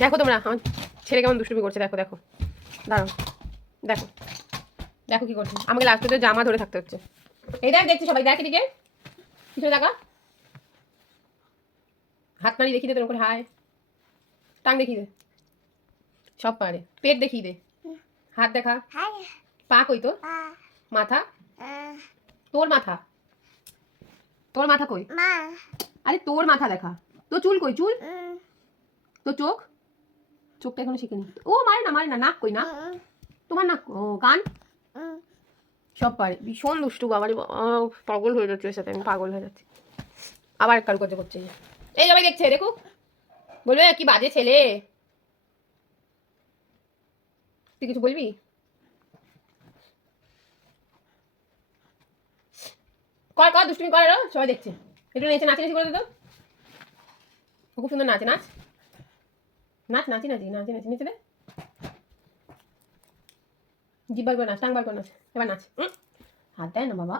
দেখো তোমরা আমার ছেলে কেমন দুষ্টুমি করছে, দেখো দেখো, দাঁড়াও, দেখো দেখো কি করছে, আমাকে লাস্ট পর্যন্ত জামা ধরে থাকতে হচ্ছে। এই দেখ, দেখছি সবাই, দেখ এদিকে, পিছনে দেখা, হাত মারি দেখিয়ে দে তোর করে, হায়, টাং দেখিয়ে দে, সব পারে, পেট দেখিয়ে দে, হাত দেখা, পা কই তোর, মাথা, তোর মাথা, তোর মাথা কই, আরে তোর মাথা দেখা, তোর চুল কই, চুল, তোর চোখ, চোখটা এখনো শিখেনি, ও মারে না মারে না, নাক কই, নাক, তোমার নাক, ও কান, সব পারে, ভীষণ দুষ্টু বাবারে বাবা, পাগল হয়ে যাচ্ছে ওর সাথে, আমি পাগল হয়ে যাচ্ছি। আবার কারুকার্য করছে, এই সবাই দেখছে, দেখুক, বলবে কি বাজে ছেলে। তুই কিছু বলবি? কর কর, দুষ্টুমি কর, সবাই দেখছে, একটু নেচে নাচি করে দে তো, খুব সুন্দর নাচে, নাচ নাচ, নাচি নাচি নাচি নাচি নেচে দে, জিভ বার করে নাচ, টাং বার করে নাচ, এবার নাচ, হাত দেয় না বাবা।